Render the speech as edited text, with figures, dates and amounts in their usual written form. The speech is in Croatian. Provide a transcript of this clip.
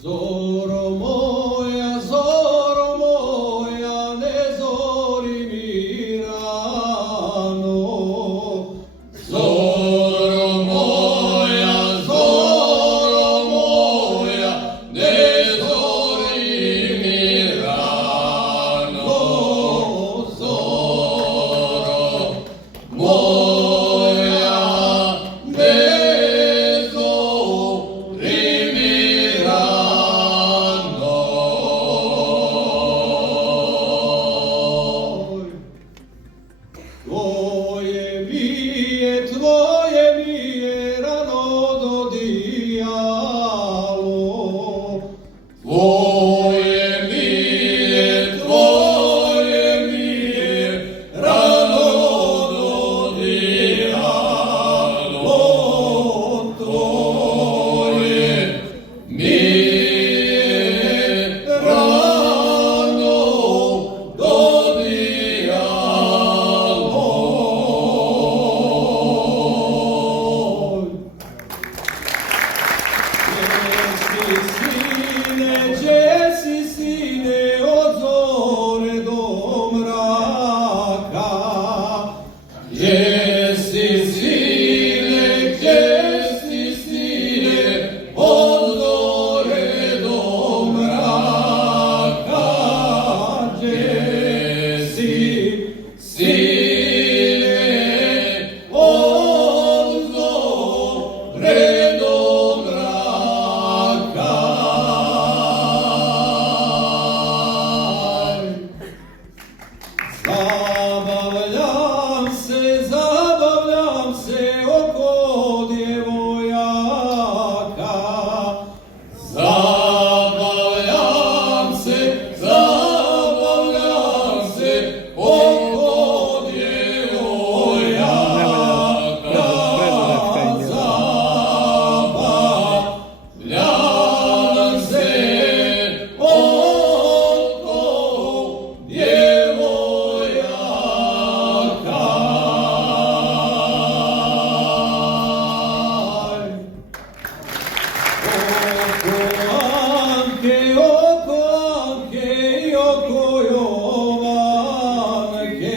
Zoro moja, ne zori mi rano. Zoro moja, ne zori mi rano. Zoro moja, ne zori mi rano. Tvoje mi je rano dodijalo. Tvoje mi je rano dodijalo. Tvoje mi je rano dodijalo. Gdje si sine od zore do mraka? Gdje si sine od zore do mraka? Gdje si sine od zore do mraka? Zabavljam se oko djevojaka. Zabavljam se oko djevojaka. Zabavljam se oko djevojaka. Oko Anke i oko Jovanke.